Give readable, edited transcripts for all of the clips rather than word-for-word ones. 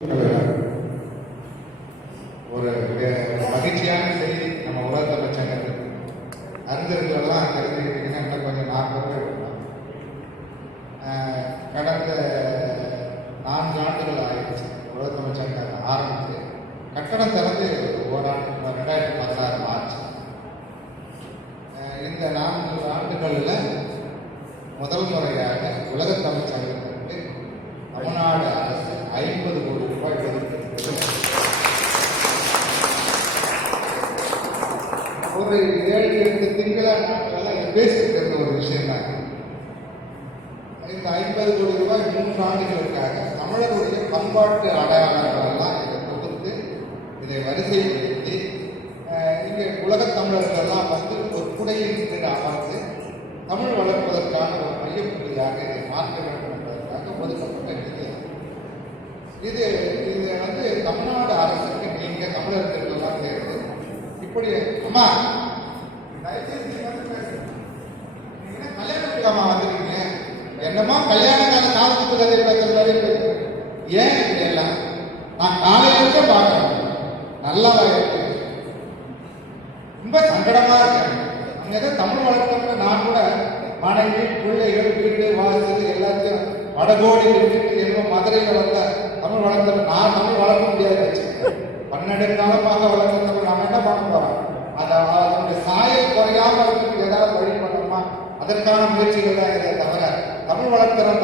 ஒரு மகிழ்ச்சியான செய்தி நம்ம உலக தமிழ் சங்கத்துக்கு அறிஞர்களெல்லாம் தெரிஞ்சுக்கிட்டீங்கன்னா இன்னும் கொஞ்சம் 40 பேர் இருக்கலாம். கடந்த 4 ஆண்டுகள் ஆயிடுச்சு உலக தமிழ் சங்கம் ஆரம்பித்து. கட்டணம் திறந்து ஓராண்டு 2016 மார்ச். இந்த 4 ஆண்டுகளில் முதல் முறையாக உலக தமிழ் சங்கத்திற்கு தமிழ்நாடு அரசு 50 கோடி ரூபாய் ஒரு 7-8 திங்களாக பேசிட்டு இருந்த ஒரு விஷயம் தான். இந்த 50 கோடி ரூபாய் 3 ஆண்டுகளுக்காக தமிழருடைய பண்பாட்டு அடையாளங்கள் எல்லாம் இதை தொகுத்து இதை வரிசைப்படுத்தி இங்கே உலகத் தமிழர்களெல்லாம் வந்து ஒரு குடையின் கீழ் அமர்ந்து தமிழ் வளர்ப்பதற்கான ஒரு மையப்புள்ளியாக இதை மாற்ற வேண்டும் என்பதற்காக ஒதுக்கப்பட்ட நிதி. இது வந்து தமிழ்நாடு அரசுக்கு நீங்க தமிழர்களெல்லாம் சேர்ந்து இப்படி அம்மா கல்யாணத்துக்காமா வந்துருக்கீங்க, என்னமா கல்யாண காலத்துக்கு கதை பேசுறது ஏன் இப்படி எல்லாம் நான் காலையில பார்க்கறேன். நல்லா இருக்கு, ரொம்ப சங்கடமா இருக்கேன். அங்கே தமிழ் வளர்த்தோம்னா நான் கூட மனைவி பிள்ளைகள் வீடு வாசல் எல்லாத்தையும் வடகோடி விட்டுட்டு எங்க மதுரையில் வந்த தமிழ் வளர்த்தோம். நான் தமிழ் வளர்க்க முடியாது, 12 காலமாக வளர்த்தோம். நாம என்ன பண்ண போறோம்? அதனுடைய சாயம் குறையாம இருக்கிறதுக்கு ஏதாவது வழி பண்ணணுமா? அதற்கான முயற்சிகள் தான் இதை தவிர தமிழ் வளர்த்துறோம்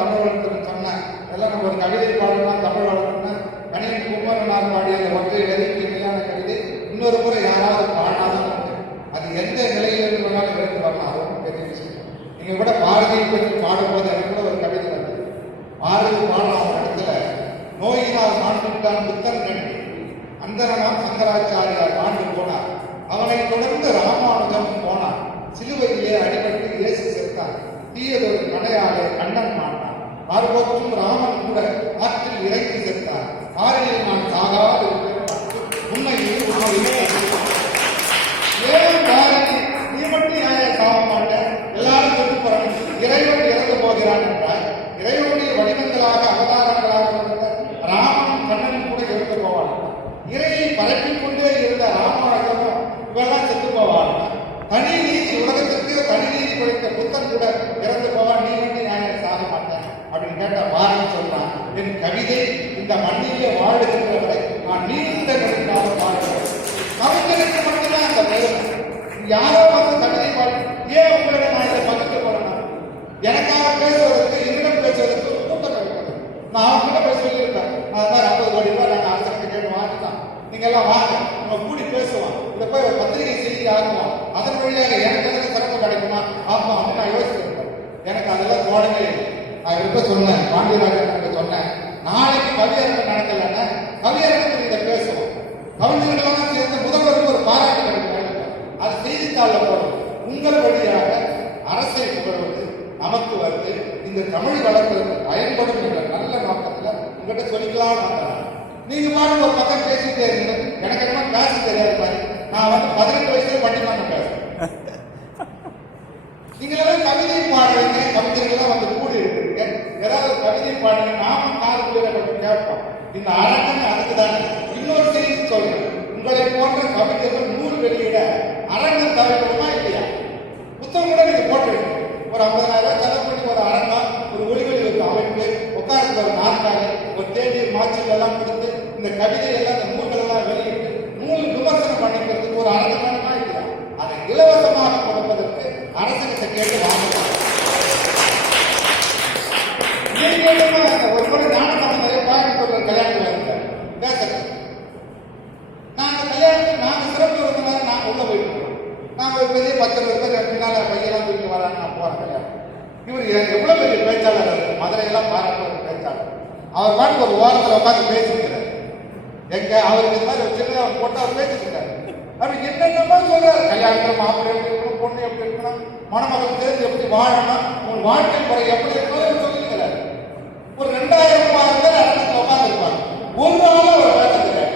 சொன்ன எல்லாம் நம்ம ஒரு கவிதை பாடலாம். தமிழ் வளர்த்தோம்னா கணியன் குமரனார் பாடிய ஒற்றை எதிர்ப்பியான கவிதை இன்னொரு முறை யாராவது பாடினாலும் அது எந்த நிலையிலிருந்து வேணாலும் எடுத்து வரலாம். அதுவும் பெரிய விஷயம். நீங்க கூட பாரதியை பற்றி பாடும்போது எனக்கு கூட ஒரு கவிதை வந்தது. பாரதி பாடலாம் ஒரு இடத்துல, நோயினால் மாண்டுவிட்டான் புத்தன் கண்டு அந்தரனாம் சங்கராச்சாரியார் மாண்டு போனார், அவனை தொடர்ந்து ராமானுஜம் போனான், சிலுவையிலே அடிபட்டு இயேசு செத்தார், தீயதொரு கடையாலே கண்ணன் மாட்டான், பார்வோற்றும் ராமன் கூட ஆற்றில் இறங்கி செத்தார், ஆறில் நான் சாகாது உண்மையில் ஏன் பாரதி நீ மட்டும் ஏன் சாக மாட்டேன், எல்லாரும் சொல்லி போறாங்க. இறைவன் இறந்து போகிறான் என்றால் இறைவனுடைய வடிவங்களாக அவதாரங்களாக இருந்த ராமனும் கண்ணனும் கூட இறந்து போவான். இறையை பரப்பிக் கொண்டே இருந்த ராமானுஜமும் இவெல்லாம் செத்து போவான். தனி நீதி உலகத்திற்கு தனி நீதி கொடுத்த புத்தன் கூட இறந்து போவான், நீ மட்டும் ஏன் சாக மாட்டேன் அப்படின்னு கேட்ட பாரதி சொல்றான், என் கவிதை இந்த மண்ணிலே வாழுகின்ற வரை நான் நீண்ட நெடுக்காக வாழ்கிறேன். கவிஞருக்கு மட்டும்தான் அந்த பெருமை. யாரோ வந்து கவிதை பாடி ஏன் உங்களை நான் இதை பகிர்ந்து போறேன்? எனக்காக பேசுவதற்கு என்னிடம் பேசுவதற்கு ஒரு கூட்டம் இருக்கிறது. நான் அவங்ககிட்ட போய் சொல்லியிருக்கேன், அது மாதிரி 50 கோடி ரூபாய் நாங்கள் அரசு கேட்டு வாங்கிட்டான், நீங்க எல்லாம் வாங்க நம்ம கூடி பேசுவோம், இதை போய் ஒரு பத்திரிகை செய்தி ஆகுவோம், அதன் வழியாக எனக்கு எதற்கு சிறப்பு கிடைக்குமா ஆமா அப்படின்னு நான் யோசிச்சிருக்கேன். எனக்கு அதெல்லாம் தோணவே இல்லை. நான் இவர்கிட்ட சொன்னேன், பாண்டியராஜன் சொன்னேன், நாளைக்கு கவியரங்கம் நடக்கலன்னா கவியரங்கத்தில் இதை பேசுவோம், கவிஞர்களெல்லாம் சேர்ந்து முதல்வருக்கு ஒரு பாராட்டு கிடைக்கும், அது செய்தித்தாளில் போடும். உங்கள் வழியாக அரசை புகழ்வது நமக்கு வந்து இந்த தமிழ் வளர்க்கிறது பயன்படும் என்ற நல்ல நோக்கத்தில் உங்ககிட்ட சொல்லிக்கலாம். நீங்க பாட்டு ஒரு பக்கம் பேசிட்டே இருங்க, எனக்கு என்ன பேச தெரியாது மாதிரி. நான் வந்து 18 வயசுல பட்டிமன்றம் பேசுறேன். நீங்களெல்லாம் கவிதை பாடுறீங்க, கவிதைகள்லாம் வந்து கூடி இருக்கிறீங்க, ஏதாவது கவிதை பாடுறீங்க, நாமும் காலத்துல கொஞ்சம் கேட்போம். இந்த அரங்கம் அதுக்கு தானே. இன்னொரு செய்தி சொல்றேன், உங்களை போன்ற கவிஞர்கள் 100 வெளியிட அரங்கம் தவிர்க்கணுமா இல்லையா? புத்தகம் கூட நீங்க போட்டுருக்கீங்க. ஒரு 50,000 ரூபாய் செலவு பண்ணி ஒரு அரங்கம், ஒரு ஒளிவெளி ஒரு அமைப்பு, உட்கார்ந்து ஒரு நாற்காலி, ஒரு தேநீர் மாய்ச்சல் எல்லாம் கொடுத்து இந்த கவிதை எல்லாம் இந்த நூல்கள் எல்லாம் வெளியிட்டு நூல் விமர்சனம் பண்ணிக்கிறதுக்கு ஒரு அரங்கம் வேணுமா இல்லையா? அதை இலவசமாக கொடுப்பதற்கு அரசுகிட்ட கேட்டு வாங்கலாம். ஒரு முறை ஞானசம்பந்தம் நிறைய கோயம்புத்தூர் கல்யாணத்தில் இருக்காரு பேசுறது. நாங்க கல்யாணத்துக்கு நாங்க சிறப்பு விருந்தினர் நாங்க உள்ள போயிட்டு நாங்க ஒரு பெரிய 10 பேர் பின்னால பையெல்லாம் தூக்கி வரான்னு நான் போறேன் கல்யாணம். இவர் எவ்வளவு பெரிய பேச்சாளர், மதுரையெல்லாம் பாராட்டு பேச்சாளர். அவர் பாட்டு ஒரு ஓரத்தில் உட்காந்து பேசிக்கிறார். எங்க அவருக்கு இந்த மாதிரி ஒரு சின்ன போட்டு அவர் பேசிக்கிறார். அவர் என்னென்னமோ சொல்றாரு, கல்யாணத்துல மாப்பிள்ளை எப்படி இருக்கணும், பொண்ணு எப்படி இருக்கணும், மணமகன் சேர்ந்து எப்படி வாழணும், உங்க வாழ்க்கை முறை எப்படி இருக்கணும் சொல்லிக்கிறார். ஒரு 2000 பேர் அரங்கத்தில் உட்கார்ந்து இருப்பாங்க. ஒரு நாளும் அவர் பேசுகிறார்.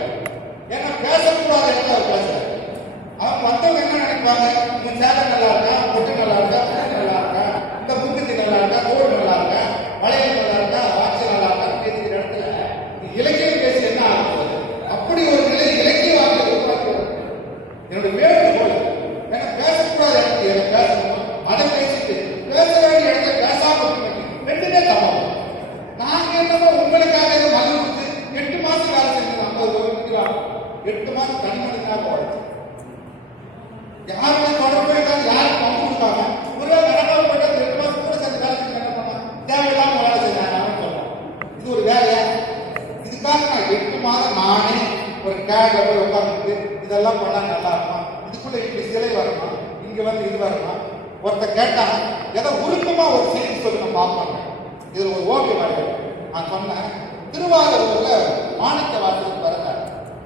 ஏன்னா பேசக்கூடாது என்று அவர் பேசுறாரு. அவங்க வந்தவங்க என்ன நினைப்பாங்க, உங்க சேலை நல்லா இருக்கா, பொட்டு நல்லா இருக்கா, பொண்ணு நல்லா இருக்கா, இந்த முக்குத்தி நல்லா இருக்கா, தோடு நல்லா இருக்கா, வளையல் நல்லா இருக்கா, வாட்சி நல்லா இருக்கா பேசுகிற இடத்துல இலக்கியம் பேசி என்ன 8 மாதம் தனிமனிதனாக வாழ்த்து. யாருடைய தொடர்பு யாரும் பங்கு கொடுக்காம ஒருவேளை நடக்காம போயிட்டு 8 மாதம் கூட சேர்ந்து வேலை செஞ்சு என்ன பண்ணா தேவையில்லாம வேலை செய்யறாங்க சொல்றோம். இது ஒரு வேலையா? இதுக்காக நான் 8 மாதம் நானே ஒரு கேட்ல போய் உட்காந்துட்டு இதெல்லாம் பண்ணா நல்லா இருக்கும், இதுக்குள்ள இப்படி சிலை வரணும், இங்க வந்து இது வரணும். ஒருத்தர் கேட்டா ஏதோ உருக்கமா ஒரு செய்தி சொல்லி நம்ம பார்ப்பாங்க. இதுல ஒரு ஓவியம் வரையும் நான் சொன்னேன். திருவாரூர்ல மாணிக்க வாசகர் பிறந்தார்.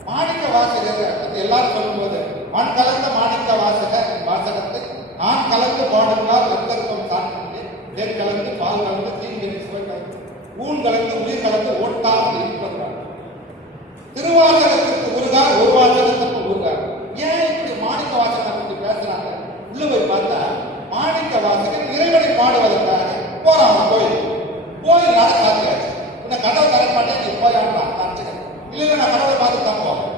மாணிக்க வாசகர் அது எல்லாரும் சொல்லும்போது மண் கலந்த மாணிக்க வாசகத்தை நான் கலந்து பாடுகிறார் கத்தருக்கும் சாப்பிட்டு தேன் கலந்து பால் கலந்து தீங்கு சுவை கலந்து ஊன் கலந்து உயிர் கலந்து ஓட்டாமல் இருக்கிறார். திருவாசகத்துக்கு உருகார், ஒரு வாசகத்துக்கு உருகார். ஏன் இப்படி மாணிக்க வாசகர் பற்றி பேசுறாங்க? உள்ள போய் பார்த்தா மாணிக்க வாசகர் இறைவனை பாடுவதற்காக போறாங்க. கோயில் நட சாத்தியாச்சு. இந்த கதவை தரமாட்டேன், நீ போயாடுறான் அர்ச்சகர். இல்லைன்னா நான் கதவை பார்த்து தான் போவேன்.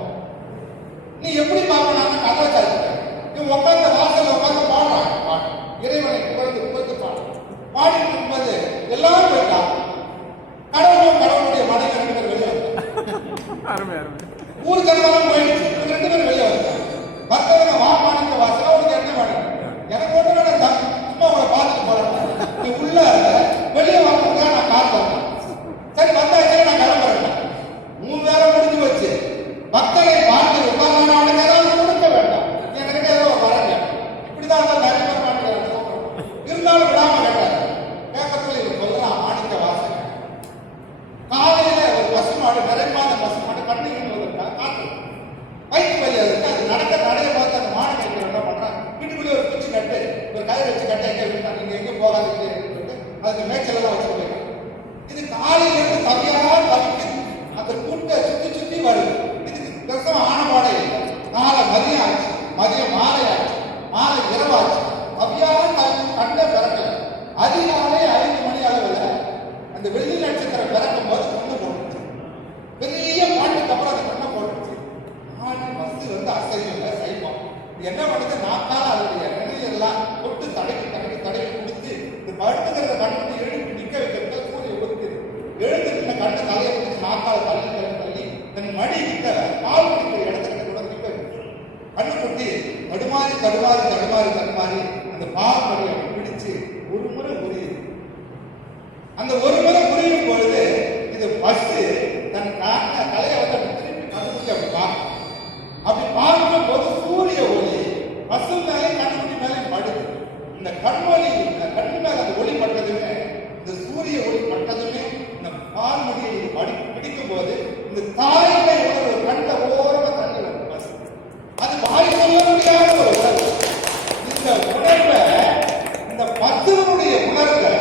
நீ எப்படி பார்க்கணும்? கதவை சாத்திட்டேன். நீ உட்கார்ந்த வாசல் உட்கார்ந்து பாடுறான் பாடு இறைவனை புகழ்ந்து பாடிட்டு இருக்கும்போது எல்லாரும் போயிட்டா. கடவுளுடைய மனைவி 2 பேர் வெளியே வந்தாங்க. ஊருக்கு எல்லாம் போயிடுச்சு. 2 பேர் வெளியே வந்தாங்க. பக்தவங்க வா மாணிக்க வாசல் அவனுக்கு என்ன வேணும்? எனக்கு ஒண்ணு வேணும், சும்மா அவங்களை பார்த்துட்டு போறேன். நீ உள்ள வெளியே வாங்க, நான் காத்து வந்தேன். சரி வந்தாச்சு, நான் கிளம்புறேன். 3 வேலை முடிஞ்சு வச்சு பக்தரை பார்த்து உட்கார்ந்து அவனுக்கு ஏதாவது கொடுக்க வேண்டாம். என்கிட்ட ஏதோ வரங்க இப்படிதான் இருந்தாலும் விடாம கேட்டாரு. கேட்கறதுல இவர் சொல்லலாம் மாணிக்க வாசகர். காலையில ஒரு பசுமாடு, நிறைவான பசுமாடு கண்ணுக்கு காத்து வயிற்று வலி அதுக்கு அது நடைய பார்த்து அந்த மாடு கேட்கிற என்ன பண்றான், வீட்டுக்குள்ளே ஒரு குச்சி கட்டு ஒரு கயிறு வச்சு கட்ட எங்க விட்டான், நீங்க எங்க போகாதீங்க அதுக்கு மேய்ச்சல் எல்லாம் வச்சு போயிருக்காங்க. இது காலையில இருந்து தவியாக தவிக்குது. அந்த கூட்டை சுத்தி வருது. இதுக்கு பிரசவம் ஆனபாடே இல்லை. காலை மதியம் ஆச்சு, மதியம் மாலை ஆச்சு, மாலை இரவாச்சு, தவியாக கண்ணை பிறக்கல. அதிகாலை 5 மணி அளவில் அந்த வெள்ளி நட்சத்திரம் பிறக்கும் போது கண்ணை போட்டுச்சு. பெரிய மாட்டுக்கு அப்புறம் அந்த கண்ணை போட்டுச்சு. மாட்டு மஸ்து வந்து அசைவம் சைவம் என்ன பண்ணுது? நாக்கால அதனுடைய நிலையெல்லாம் தொட்டு தடவி கொடுத்து இந்த படுத்துக்கிறத கண்ணு எழுப்பி நிக்க வைக்கிறது சூரிய ஒதுக்குது. எழுந்துட்டு கண்ணு தலையை பிடிச்சி நாக்கால தள்ளி தன் மடி கிட்ட கால் பிடிக்கிற இடத்துல கூட நிக்க வைக்கிறது. கண்ணு கொட்டி தடுமாறி அந்த பால் மடியை பிடிச்சு ஒரு முறை உரியுது. அந்த ஒரு முறை உரியும் பொழுது இது பஸ் தன் தலையை வந்து திருப்பி கண்ணுக்குட்டி அப்படி பார்க்கும். அப்படி பார்க்கும் போது சூரிய ஒளி பசு மேலே கண்ணுக்குட்டி மேலே படுது. இந்த கண்ணொலி கண்ணு மேல அந்த ஒளி பட்டதுமே, இந்த சூரிய ஒளி பட்டதுமே இந்த பால்மொழியை பிடிக்கும் போது இந்த தாய்மை உணர்வு கண்ட ஓரமா தண்ணி வரும் பசு. அது வாய் சொல்ல முடியாத ஒரு உணர்வு. இந்த உணர்வை, இந்த பசுவனுடைய உணர்வை,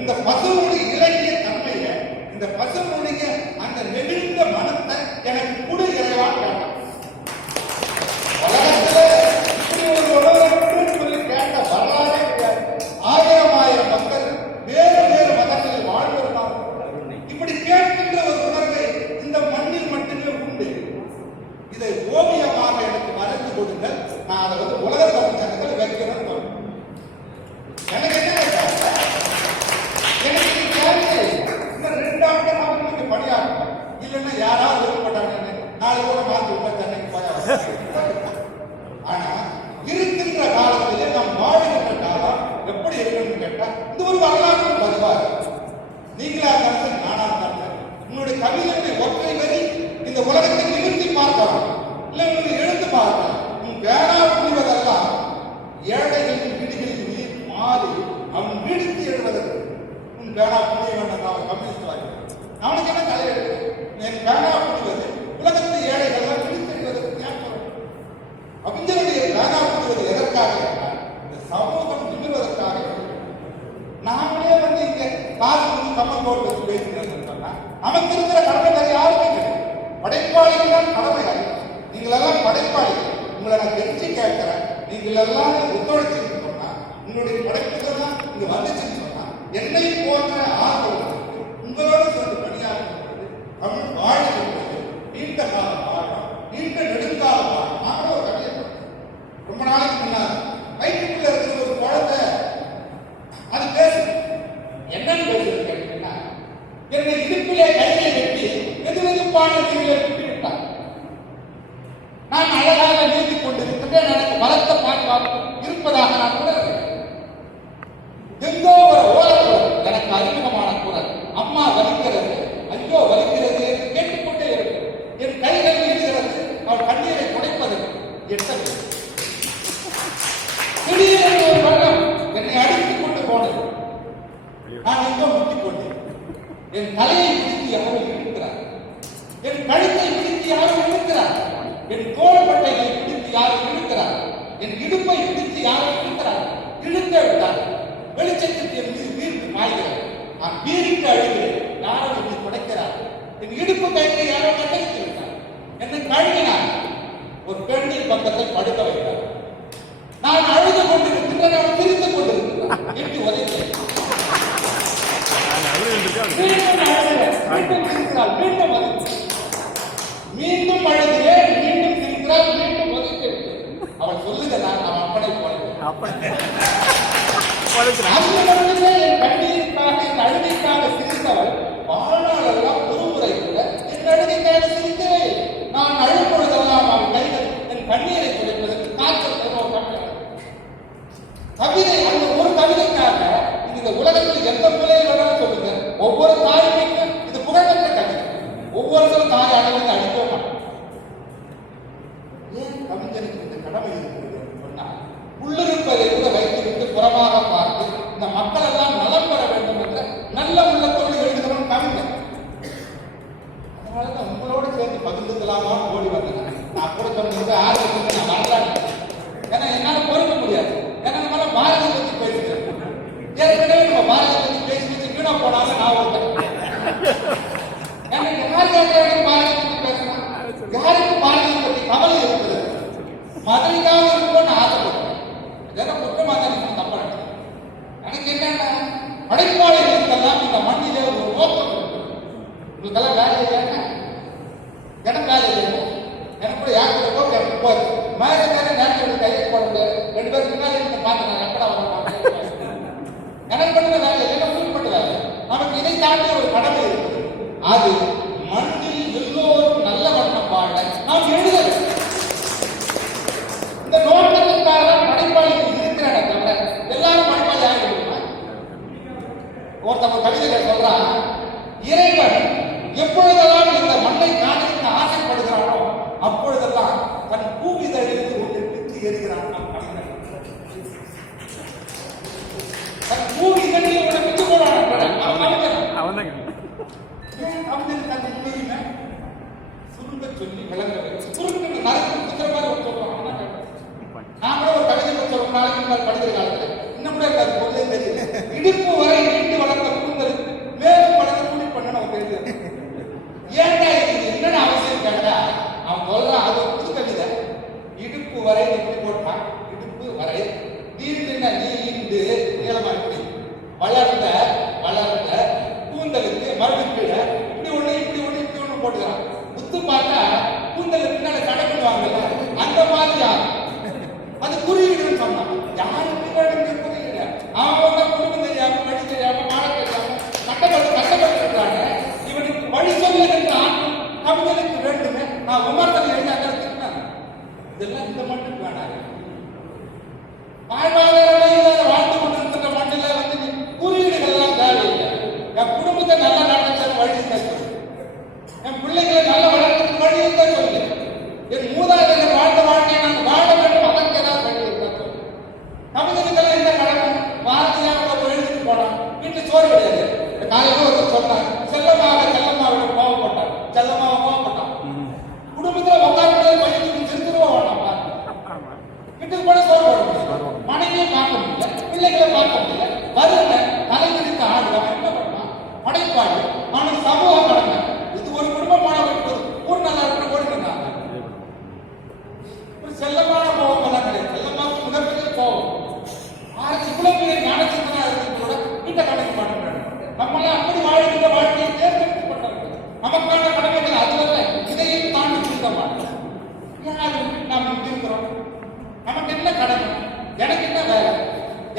இந்த பசுவனுடைய இலக்கிய தன்மையை, இந்த பசுவனுடைய அந்த நெகிழ்ந்த மனத்தை எனக்கு கொடு இறைவா கேட்டான். உலகத்துல இப்படி ஒரு உணர்வு சொல்லி கேட்ட வரலாறே கிடையாது. 1000 மக்கள் வேறு மதங்களில் வாழ்வதற்காக இப்படி கேட்கின்ற ஒரு உணர்வை இந்த மண்ணில் மட்டுமே உண்டு. இதை ஓவியமாக எனக்கு வரைந்து கொடுங்கள், நான் அதை வந்து உலக தமிழ் சங்கத்தில் வைக்கிறேன். எனக்கு என்ன எனக்கு கேள்வி, இன்னும் 2 ஆண்டு நீங்க பணியாற்றணும். இல்லைன்னா யாராவது விருப்பப்பட்டாங்க நாளை கூட மாற்றி விட்ட சென்னைக்கு போய். ஆனா இருக்கின்ற காலத்திலே நாம் வாழுகின்ற காலம் எப்படி இருக்குன்னு கேட்டா இது ஒரு வரலாற்று பதிவாக. நீங்களா இருந்தாலும் நானா இருந்தாலும் உங்களுடைய கவிதையுடைய ஒற்றை வரி இந்த உலகத்தை நிறுத்தி பார்க்கலாம், இல்லை உங்களுக்கு எழுந்து பார்க்கலாம். உன் வேணா புரிவதெல்லாம் ஏழைகளின் வீடுகளில் நீர் மாறி அவன் வீடுத்து எழுவதற்கு உன் வேணா புரிய வேண்டாம். அவன் கம்யூனிஸ்ட் வாங்க அவனுக்கு என்ன தலையெழுத்து? என் வேணா புரிவது உலகத்தை ஏழைகள் விழித்து எழுவதற்கு ஏன் சொல்லணும்? கவிஞருடைய வேணா புரிவது எதற்காக? இந்த சமூகம் நிமிர்வதற்காக. நாங்களே வந்து இங்க காசு கம்மன் போட்டு வச்சு பேசிக்கிறேன்னு சொன்னா நமக்கு இருக்கிற கடமை வேறு யாருமே கிடையாது. படைப்பாளிகள் தான் கடமை. நீங்கள் எல்லாம் படைப்பாளிகள். உங்களை நான் தெரிஞ்சு கேட்கிறேன், நீங்கள் எல்லாம் ஒத்துழைச்சுன்னு சொன்னா உங்களுடைய படைப்புகள் தான் இங்க வந்துச்சுன்னு சொன்னா என்னை போன்ற ஆர்வம் உங்களோட சேர்ந்து பணியாற்றுவது தமிழ் வாழ்கின்றது. நீண்ட காலம் வாழணும், நீண்ட நெடுங்காலம் வாழணும். நாங்களும் ஒரு கதையை ரொம்ப நாளைக்கு முன்னாடி வயிற்றுக்குள்ள இருக்கிற ஒரு குழந்தை அது பேசுது. என்னன்னு பேசுறது கேட்டீங்கன்னா, என்னை இடுப்பிலே கையை வெட்டி வெது வெதுப்பான தீவிலே விட்டு விட்டார். பலத்த பாதுகாப்பு இருப்பதாக நான் உணர்கிறேன். எங்கோ ஒரு ஓரக்குரல் எனக்கு அறிமுகமான குரல், அம்மா வலிக்கிறது, ஐயோ வலிக்கிறது என்று கேட்டுக்கொண்டே இருக்கு. என் கைகள் இருக்கிறது, அவள் கண்ணீரை துடைப்பதற்கு எட்டது. திடீரென்று ஒரு வண்ணம் என்னை அடித்துக் கொண்டு போனது. நான் எங்கோ முட்டிக் கொண்டேன். என் தலையை பிடித்து யாரும் இழுக்கிறார், என் கழுத்தை பிடித்து யாரும் இழுக்கிறார், என் தோள்பட்டையை பிடித்து யாரும் இழுக்கிறார், என் இடுப்பை பிடித்து யாரும் இழுக்கிறார். இழுக்க விட்டார். வெளிச்சத்திற்கு என் மீது வீர்த்து பாய்கிறது. நான் வீரிட்டு அழுகிறேன். யாரும் என்னை துடைக்கிறார். என் இடுப்பு கையை யாரோ கட்டடித்து விட்டார். என்னை கழுவினார். ஒரு பெண்ணின் பக்கத்தில் படுக்க வைத்தார். நான் அழுது கொண்டிருக்கின்றேன், அவன் சிரித்துக் கொண்டிருக்கிறான். எட்டி உதைத்தேன். மீண்டும் அழுகிறேன், மீண்டும் சிரிக்கிறாள், மீண்டும் உதைத்தேன். அவள் சொல்லுகிறான், அவன் அப்பனை என் கண்ணீருக்காக என் அழுகைக்காக சிரித்தவள் வாழ்நாளெல்லாம் ஒரு முறை கூட என் அழுகைக்காக சிரிக்கவே. நான் அழும் பொழுதெல்லாம் அவன் கைகள் என் கண்ணீரை துடைப்பதற்கு காய்ச்சல் கவிதை. அந்த ஒரு கவிதைக்காக இந்த உலகத்தில் எந்த மூலையில் வேணாலும் சொல்லுங்க, ஒவ்வொரு தாய்மைக்கும் இது புகழ்பெற்ற கவிதை. ஒவ்வொருத்தரும் தாய் அழகு அடிக்க மாட்டோம். ஏன் கவிஞருக்கு இந்த கடமை இருக்கிறது சொன்னால், உள்ளிருப்பதை கூட வைத்துவிட்டு புறமாக பார்த்து இந்த மக்கள் எல்லாம் நலம் பெற வேண்டும் என்ற நல்ல உள்ளத்தோடு எழுதுகிறோம் கவிஞர். அதனாலதான் உங்களோடு சேர்ந்து பகிர்ந்துக்கலாமா ஓடி வந்தேன். நான் கூட சொன்னது ஆர்வத்துக்கு நான் வரலாறு, ஏன்னா என்னால பொறுக்க முடியாது. ஏன்னா நம்மளால பாரதியை பற்றி பேசுகிறேன். ஏற்கனவே நம்ம பாரதியை பற்றி பேசி வச்சு வீணா போனாலும் நான் ஒருத்தன். எனக்கு யார் பாரதியை பற்றி பேசணும், யாருக்கு பாரதியை பற்றி கவலை இருக்குது, மதுரைக்காக இருக்கும்னு ஆசைப்படுறேன். இதெல்லாம் குற்றமா தான் தப்ப. எனக்கு என்னன்னா, படைப்பாளிகளுக்கெல்லாம் இந்த மண்ணிலே ஒரு நோக்கம் இருக்கு. உங்களுக்கெல்லாம் வேலை இல்லைன்னா எனக்கு வேலை இல்லை. எனக்கு கூட யாருக்கு போய் மேலே நேரத்தில் கையை போடுங்க. 2 பேருக்கு முன்னாடி இருந்து பார்த்தேன். எப்படா வர எனக்கு பண்ண வேலை இல்லை, உங்களுக்கு பண்ண வேலை. நமக்கு இதை தாண்டி ஒரு கடமை இருக்குது. அது மண்ணில் எல்லோரும் நல்ல வண்ணம் வாழ நாம் எழுதல். இந்த நோக்கத்திற்காக படைப்பாளிகள் இருக்கிறான தவிர எல்லாரும் படைப்பாளி ஆகிடுவாங்க. ஒருத்தவங்க கவிதைகள் சொல்றான், இறைவன் எப்பொழுதெல்லாம் இந்த மண்ணை காண ஆசைப்படுகிறானோ அப்பொழுதெல்லாம் தன் பூவிதழில் ஒன்று பிச்சு எறிகிறான். தன் பூவிதழில் ஒன்று பிச்சு போறான். சுருங்க சொல்லி விளங்கவே சுருங்க நரக்கு குதிரை மாதிரி ஒரு சொல்லுவாங்க. நான் கூட ஒரு கவிதை பற்றி ஒரு நாளைக்கு படிக்கிற காலத்தில் இன்னும் கூட இருக்காது பொருளே தெரியல. இடுப்பு வரை நீண்டு வளர்ந்த கூந்தலுக்கு மேலும் வளர்ந்த கூலி பண்ண நமக்கு எழுது. ஏன்டா இது என்னென்ன அவசியம் கேட்டா அவன் சொல்றான், அது புது கவிதை. இடுப்பு வரை எப்படி போட்டான், இடுப்பு வரை நீண்டு நீண்டு நீளமா இப்படி வளர்ந்த வளர்ந்த கூந்தலுக்கு மறுபடியும் இப்படி ஒண்ணு இப்படி ஒண்ணு இப்படி ஒண்ணு போட்டுக்கிறான். முத்து பார்த்தா கூந்தலுக்கு பின்னால கடக்குவாங்கல்ல, அந்த மாதிரியா அது குறியீடுன்னு சொன்னான். யாருக்கு குறியீடு? அவன் குடும்பம் தெரியாம, வழி தெரியாம, பாடம் தெரியாம கட்டப்பட்டு இருக்காங்க. இவனுக்கு வழி சொல்லுகின்ற ஆண்கள் கவிதைக்கு வேண்டுமே. நான் விமர்சனம் எழுதாங்க. இதெல்லாம் இந்த மட்டும் வேணாங்க. வாழ்ந்து கொண்டிருக்கின்ற மண்ணில வந்து குறியீடுகள் எல்லாம் தேவையில்லை. என் குடும்பத்தை நல்ல நடத்த வழி சொல்லு, என் பிள்ளைகளை நல்ல வளர்க்கறதுக்கு வழி இருந்தா சொல்லு, என் மூதாதையர் வாழ்ந்த வாழ்க்கையை நான் வாழ வேண்டும் அதற்கு ஏதாவது வழி இருந்தா சொல்லு. கவிதைகள் என்ன நடக்கும்? பாரதியார் எழுதிட்டு போனான், வீட்டுல சோறு கிடையாது. காலையில ஒருத்தர் சொன்னார், செல்லமாக செல்லம்மாவிடம் கோவப்பட்டார். செல்லமாக கோவப்பட்டான். குடும்பத்துல உட்கார்ந்து பையனுக்கு செஞ்சிருவா வேண்டாம். வீட்டுக்கு போன சோறு போட முடியும், மனைவியை பார்க்க முடியல, பிள்ளைகளை பார்க்க முடியல. வருங்க தலைவிரித்த ஆடுவாங்க. என்ன பண்ணலாம்? படைப்பாடு அவனுக்கு சமூக கடமை. இது ஒரு குடும்பம் போன ஊர் நல்லா இருக்கிற ஓடி வந்தாங்க. ஒரு செல்லமான கோபம் எல்லாம் கிடையாது. செல்லமாக மிகப்பெரிய கோபம். இவ்வளவு பெரிய ஞானசிந்தனா இருக்கு கூட வீட்டை கடைக்க மாட்டேங்கிறாங்க. நம்மளாம் அப்படி வாழ்கின்ற வாழ்க்கையை தேர்ந்தெடுத்து பண்ணாங்க. நமக்கான கடமைகள் அதுவல்ல, இதையும் தாண்டி சிந்த மாட்டோம். யாரு நாம் இப்படி இருக்கிறோம்? நமக்கு என்ன கடமை? எனக்கு என்ன வேலை?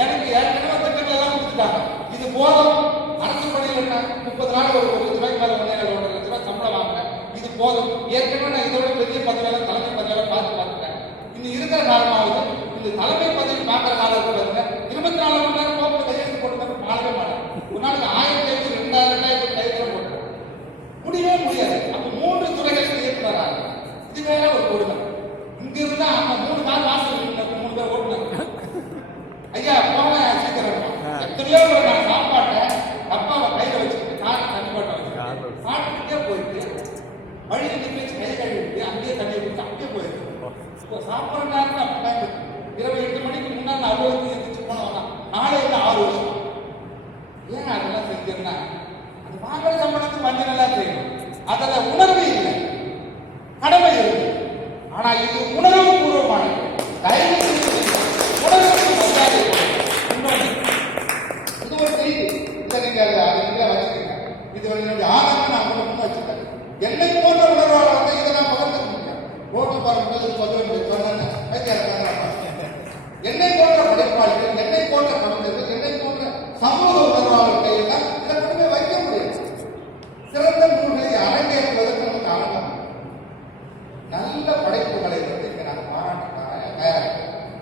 எனக்கு ஏற்கனவே திட்டங்கள் எல்லாம் கொடுத்துட்டாங்க. இது போதும். அரசு பணியில் என்ன 30 நாள் ஒரு ரூபாய்க்கு மேல 1,500,000 ரூபாய் சம்பளம் வாங்குறேன். இது போதும். ஏற்கனவே நான் இதோட பெரிய பதவியெல்லாம் தலைமை பதவியெல்லாம் பார்த்துட்டேன். இன்னும் இருக்கிற காலமாவது இந்த தலைமை பதவி பார்க்கறதுனால இருக்கிறவங்க 24 மணி நேரம் கோப்பில் கையெழுத்து போட்டு மாறவே மாட்டாங்க. ஒரு நாளைக்கு 1000 2000 கையெழுத்து போட்டு முடியவே முடியாது. அப்ப 3 துறைகளுக்கு இயக்குனராங்க. இது வேற ஒரு கொடுமை. இங்க இருந்தா அந்த 3 நாள் வாசல் 3 பேர் ஓட்டுனாங்க. ஐயா போங்க சீக்கிரம். எத்தனையோ ஒரு நான் சாப்பாட்டை அப்பாவை கையில வச்சுக்கிட்டு காட்டு தண்ணி போட்ட வச்சு சாப்பிட்டுட்டே போயிட்டு வழியை நிற்க வச்சு கை கழுவிட்டு அங்கேயே தண்ணியை கொடுத்து அப்படியே போயிருக்கு. இப்போ சாப்பிட்ற நேரம் அப்படி இரவு 8 மணிக்கு முன்னாடி அலுவலகத்துக்கு எந்திரிச்சு போனவங்க 4 வருஷம். ஏன் அதெல்லாம் செஞ்சேன்னா அது வாங்குற சம்பளத்துக்கு மஞ்சள் நல்லா செய்யணும். அதில் உணர்வு இல்லை, கடமை இருக்கு. ஆனா இது உணர்வு பூர்வமானது. உணர்வுக்கு மரியாதை. இது ஒரு செய்தி. இதை நீங்க வச்சுக்கீங்க. இது என்னுடைய ஆதரவு நான் முன் வச்சுக்கிறேன். என்னை போன்ற உணர்வாளர் வந்து இதை நான் பகிர்ந்து முடியும். ஓட்டு பாருங்கள் என்னை போன்ற படைப்பாளிகள், என்னை போன்ற கவிஞர்கள், என்னை போன்ற சமூக உணர்வாளர் கையில் தான் இதை கொண்டு போய் வைக்க முடியும். சிறந்த நூல்களை அரங்கேற்றுவதற்கு நமக்கு ஆரம்பம். நல்ல படைப்புகளை வந்து இங்க நாங்கள் பாராட்ட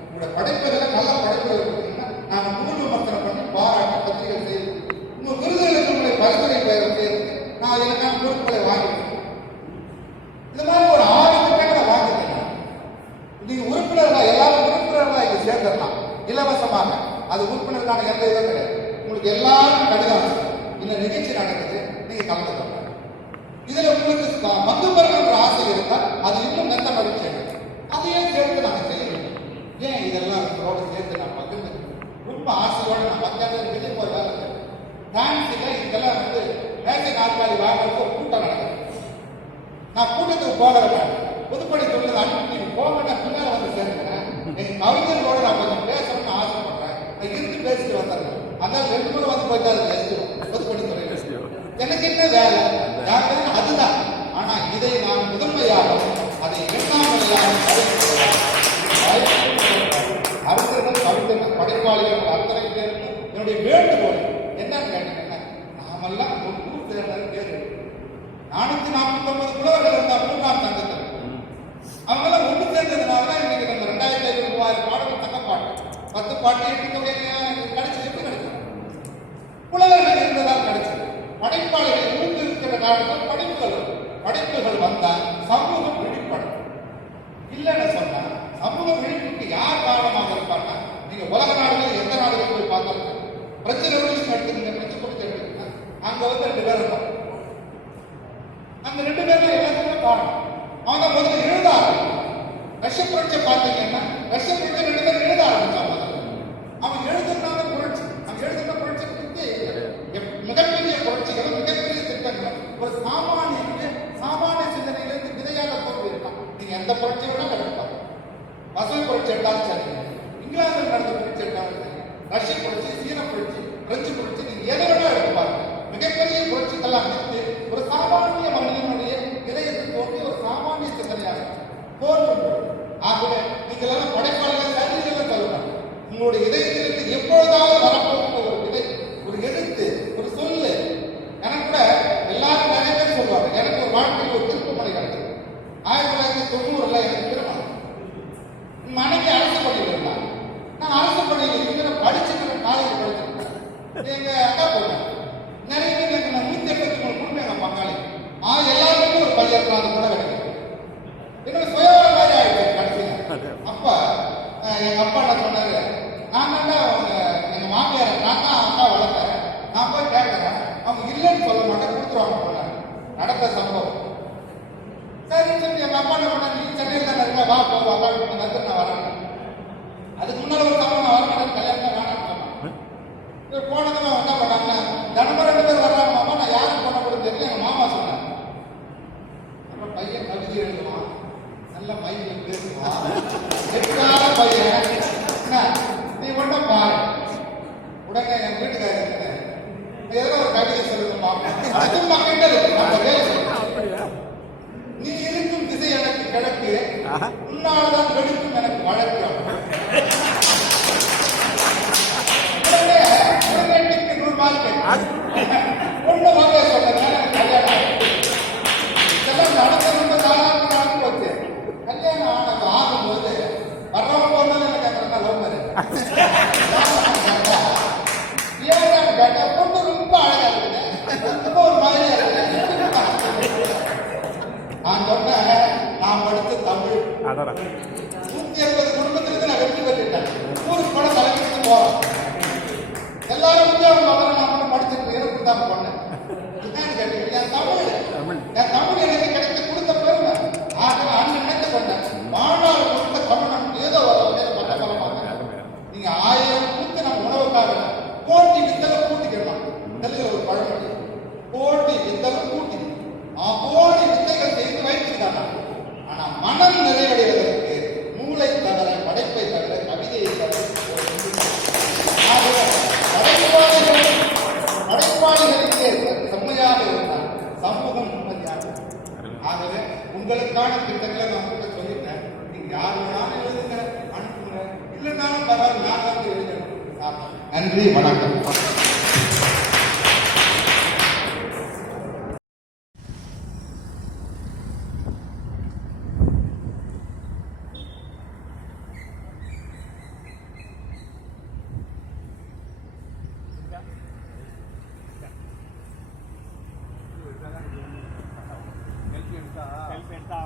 உங்களுடைய படைப்புகளை நல்ல படைப்புகள் பார்த்தீங்கன்னா நாங்கள் நூல் விமர்சனம் பண்ணி பாராட்ட பத்திரிகை செய்து உங்க விருதுகளுக்கு உங்களுடைய பரிந்துரை பெயர் செய்து நான் எனக்கான பொருட்களை வாங்கிட்டேன். இந்த மாதிரி ஒரு 6 திட்டங்களை வாங்கிட்டேன். நீங்க உறுப்பினர்களா எல்லாரும் உறுப்பினர்களா இங்க சேர்ந்துடலாம் இலவசமாக. அது உறுப்பினருக்கான எந்த இதுவும் கிடையாது. உங்களுக்கு எல்லாரும் கடிதம் இந்த நிகழ்ச்சி நடக்குது, நீங்க கலந்துக்கலாம். இதுல உங்களுக்கு பங்கு பெறணுன்ற ஆசை இருந்தா அது இன்னும் நல்ல மகிழ்ச்சி. அதையும் சேர்த்து நாங்க செய்யணும். ஏன் இதெல்லாம் சேர்த்து நான் பகிர்ந்து ரொம்ப ஆசையோட நான் மத்தியானம் வெளியே போய் வேலை டான்ஸில் இதெல்லாம் வந்து மேசை நாற்காலி வாங்குறது ஒரு கூட்டம் நடக்குது. நான் கூட்டத்துக்கு போகிறேன். புதுப்படி சொல்லுறது அனுப்பி போக பின்னால் வந்து சேர்ந்துக்கிறேன். எங்க கவிஞர்களோட நான் கொஞ்சம் பேசணும்னு ஆசைப்படுறேன். நான் இருந்து பேசிட்டு வந்துடுறேன். அதனால 2 முறை வந்து போயிட்டு அதை பேசிடுவோம். புதுப்படி துறை எனக்கு என்ன வேலை அதுதான். ஆனா இதை நான் முதன்மையாக அதை எண்ணாமலையாக அறிஞர்கள் கவிஞர்கள் படைப்பாளிகள் அத்தனை பேருக்கு என்னுடைய வேண்டுகோள் என்னன்னு கேட்டீங்கன்னா நாமெல்லாம் ஒரு ஊர் தேர்தல் தேர்வு 449 புலவர்கள் இருந்தா 3ஆம் சங்கத்தில் அவங்கெல்லாம் ஒன்று சேர்ந்ததுனால இன்னைக்கு நம்ம 2500 பாடல்கள் தக்க பாட்டு 10 பாட்டு 8 தொகை கிடைச்சது. எப்படி கிடைச்சது? புலவர்கள் இருந்ததால் கிடைச்சது. படைப்பாளிகள் இருந்து இருக்கிற காலத்தில் படைப்புகள் வந்தால் சமூகம் விழிப்படும். இல்லைன்னு சொன்னா சமூக விழிப்புக்கு யார் காரணமாக இருப்பாங்க? நீங்க உலக நாடுகள் எந்த நாடுகள் போய் பார்த்தாலும் பிரச்சனை எடுத்துக்கீங்க, பிரச்சனை கொடுத்து எடுத்துக்கீங்க. அங்க வந்து 2 பேர் இருப்பாங்க. அந்த 2 பேர்ல எல்லாத்துக்குமே காரணம் அவங்க முதல்ல எழுத ஆரம்பிக்கும். ரஷ்ய புரட்சியை பார்த்தீங்கன்னா ரஷ்ய புரட்சி 2 பேரும் எழுத ஆரம்பிச்சாங்க. அவங்க எழுதுனால புரட்சி, அவங்க எழுதுன புரட்சி மிகப்பெரிய புரட்சிகளும் மிகப்பெரிய திட்டங்களும் ஒரு சாமானிய சிந்தனையிலிருந்து விதையாக தோன்றி இருக்கான். நீங்க எந்த புரட்சி வேணா எடுப்பாங்க. பசுமை புரட்சி எடுத்தாலும் சரி, இங்கிலாந்தில் நடந்த புரட்சி எடுத்தாலும் சரி, ரஷ்ய புரட்சி, சீன புரட்சி, பிரெஞ்சு புரட்சி, நீங்க எதை வேணா எடுப்பாங்க. மிகப்பெரிய புரட்சிகள்லாம் வந்து ஒரு சாமானிய மனிதனுடைய இதயத்தில் தோன்றி ஒரு சாமானிய சிந்தனையாக தோன்றும். ஆகவே நீங்கள் எல்லாம் படைப்பாளிகள் சரியில்லை சொல்லலாம். உங்களுடைய இதயத்திலிருந்து எப்பொழுதாவது வரப்போகிற ஒரு விதை, ஒரு எழுத்து, ஒரு சொல்லு. எனக்கு கூட எல்லாரும் நிறைய பேர் சொல்லுவாங்க. எனக்கு ஒரு வாழ்க்கையில் ஒரு திருப்பமணி கிடைச்சது. 1990 எனக்கு திருமணம். மனைவி அரசு பள்ளியில் இருந்தாங்க. நான் அரசு பள்ளியில் இருக்கிற படிச்சுக்கிறேன், காலேஜ் படிச்சிருக்கேன். எங்க அக்கா போனேன். நிறைய பேர் எனக்கு 183 குடும்பம் எங்க பங்காளி. எல்லாருமே ஒரு பையன் இருக்கலாம் கூட கிடைக்கும். என்னோட சுயவர மாதிரி ஆயிடுச்சு கடைசியில். அப்ப எங்க அப்பா என்ன சொன்னாரு, நான் எங்க மாமியார் நான் தான் அக்கா வளர்த்தேன். நான் போய் கேட்கிறேன், அவங்க இல்லைன்னு சொல்ல மாட்டேன், கொடுத்துருவாங்க போனாங்க. நடந்த சம்பவம். சரி சொல்லி எங்க அப்பா என்ன பண்ண, நீ சென்னையில் தான் இருக்க, வா போ அக்கா வீட்டுக்கு வந்து நான் வரேன். அதுக்கு முன்னாடி ஒரு சம்பவம் நான் வரமாட்டேன், கல்யாணம் வேணாம்னு சொன்னேன். இவர் போனதுமே என்ன பண்ணாங்க, தினமும் 2 பேர் வர்றாங்க மாமா, நான் யாருக்கு பண்ண கூட தெரியல. எங்க மாமா சொன்னாங்க, அப்புறம் பையன் கவிதை எழுதுவான், நல்ல மையில் பேசுவான், எட்டாத பையன், நீ ஒன்றும் பாரு. உடனே என் வீட்டுக்காரர் ஏதோ ஒரு கவிதை சொல்லுமா, அது மக்கள் நீ இருக்கும் திசை எனக்கு கிழக்கு, உன்னால்தான் வெடிக்கும் எனக்கு வழக்கம். உடனே 100 மார்க் ஒண்ணு வாங்க சொன்ன கல்யாணம். இதெல்லாம் நடந்த ரொம்ப சாதாரண நடந்து போச்சு. கல்யாணம் ஆகும்போது வர்றவங்க போனாலும் என்ன கேட்கறேன், நான் சொன்னேன், நான் படித்த தமிழ் அடடா 180 குடும்பத்திற்கு நான் வெற்றி பெற்றுட்டேன். ஊருக்கு போன தலைவருக்கு போறோம். எல்லாரும் உத்தியோகம் பார்க்கணும், நான் மட்டும் படிச்சிருக்கேன். எனக்கு தான் பண்ணேன். என்னன்னு கேட்டீங்க, என் தமிழ் எனக்கு கிடைத்து கொடுத்த பெருமை. ஆகவே அண்ணன் நினைத்து கொண்டேன், வாழ்நாள் கொடுத்த தமிழன் ஏதோ நீங்க 1000 கொடுத்து நம்ம உணவுக்காக போட்டி வித்தல கூட்டிக்கலாம். தெலுங்குல ஒரு பழமொழி, போட்டி வித்தல கூட்டி கோடி வித்தைகள் செய்து வைத்திருக்காங்க. ஆனா மனம் நிறைவடைவதற்கு மூளை தவிர, படைப்பை தவிர, கவிதையை தவிர படைப்பாளிகளுக்கே செம்மையாக இருந்தால் சமூகம் நிம்மதியாக. ஆகவே உங்களுக்கான திட்டங்களை நான் உங்கள்கிட்ட சொல்லிட்டேன். நீங்க யார் வேணாலும் எழுதுங்க, அனுப்புங்க. இல்லைன்னாலும் பரவாயில்ல, நான் வந்து எழுதுறேன். நன்றி, வணக்கம். செல்ஃபி எடுத்தா